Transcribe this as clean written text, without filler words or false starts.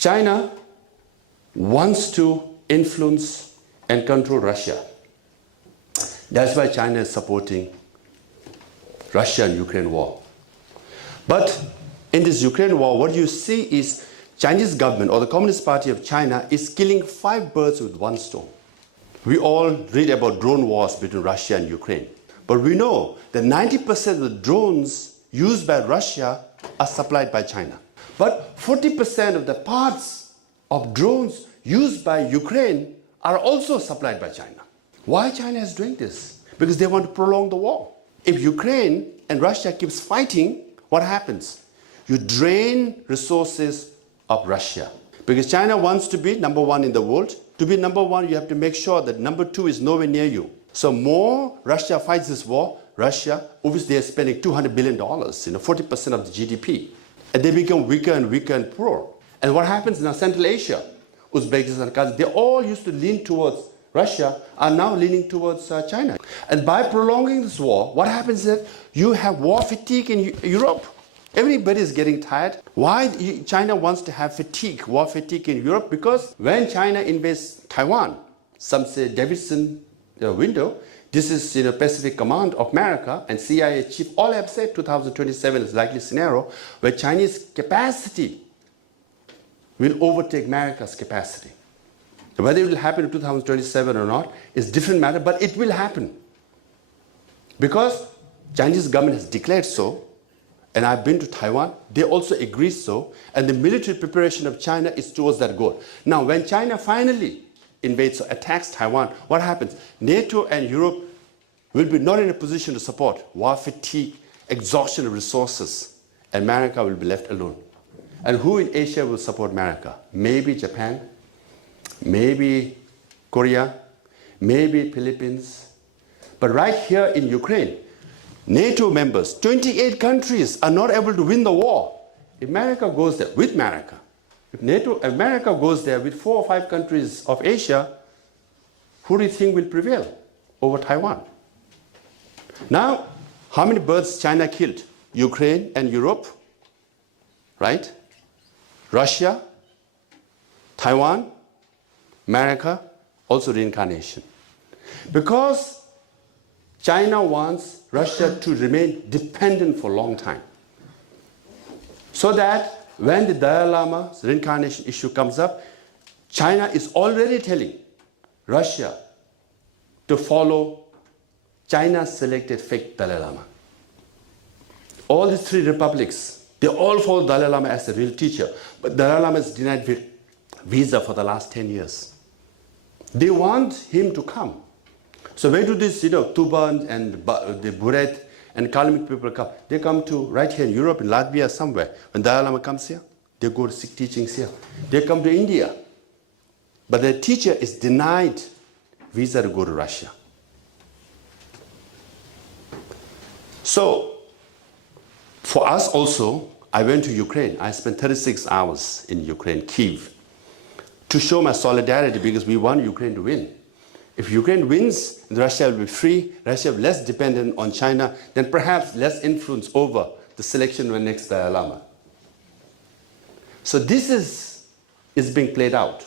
China wants to influence and control Russia. That's why China is supporting Russia and Ukraine war. But in this Ukraine war, what you see is Chinese government or the Communist Party of China is killing 5 birds with 1 stone. We all read about drone wars between Russia and Ukraine. But we know that 90% of the drones used by Russia are supplied by China. But 40% of the parts of drones used by Ukraine are also supplied by China. Why China is doing this? Because they want to prolong the war. If Ukraine and Russia keeps fighting, what happens? You drain resources of Russia. Because China wants to be number 1 in the world. To be number 1, you have to make sure that number 2 is nowhere near you. So more Russia fights this war, Russia, obviously they are spending $200 billion, 40% of the GDP. And they become weaker and weaker and poorer. And what happens in Central Asia, Uzbekistan, Kazakhstan, they all used to lean towards Russia, are now leaning towards China. And by prolonging this war, what happens is that you have war fatigue in Europe. Everybody is getting tired. Why China wants to have fatigue, war fatigue in Europe? Because when China invades Taiwan, some say Davidson window, this is Pacific Command of America, and CIA chief all have said 2027 is likely scenario where Chinese capacity will overtake America's capacity. Whether it will happen in 2027 or not is a different matter, but it will happen. Because Chinese government has declared so, and I've been to Taiwan, they also agree so, and the military preparation of China is towards that goal. Now, when China finally invades or attacks Taiwan, what happens? NATO and Europe will be not in a position to support war fatigue, exhaustion of resources, and America will be left alone. And who in Asia will support America? Maybe Japan, maybe Korea, maybe Philippines. But right here in Ukraine, NATO members, 28 countries are not able to win the war. If America goes there with America, if America goes there with 4 or 5 countries of Asia, who do you think will prevail over Taiwan? Now, how many birds China killed? Ukraine and Europe, right? Russia, Taiwan, America, also reincarnation. Because China wants Russia to remain dependent for a long time. So that when the Dalai Lama's reincarnation issue comes up, China is already telling Russia to follow China's selected fake Dalai Lama. All these 3 republics, they all follow Dalai Lama as the real teacher. But Dalai Lama is denied visa for the last 10 years. They want him to come. So where do these, Tuban and the Buret and Kalmyk people come? They come to right here in Europe, in Latvia, somewhere. When Dalai Lama comes here, they go to seek teachings here. They come to India. But their teacher is denied visa to go to Russia. So, for us also, I went to Ukraine. I spent 36 hours in Ukraine, Kyiv, to show my solidarity because we want Ukraine to win. If Ukraine wins, Russia will be free, Russia will be less dependent on China, then perhaps less influence over the selection of the next Dalai Lama. So this is being played out.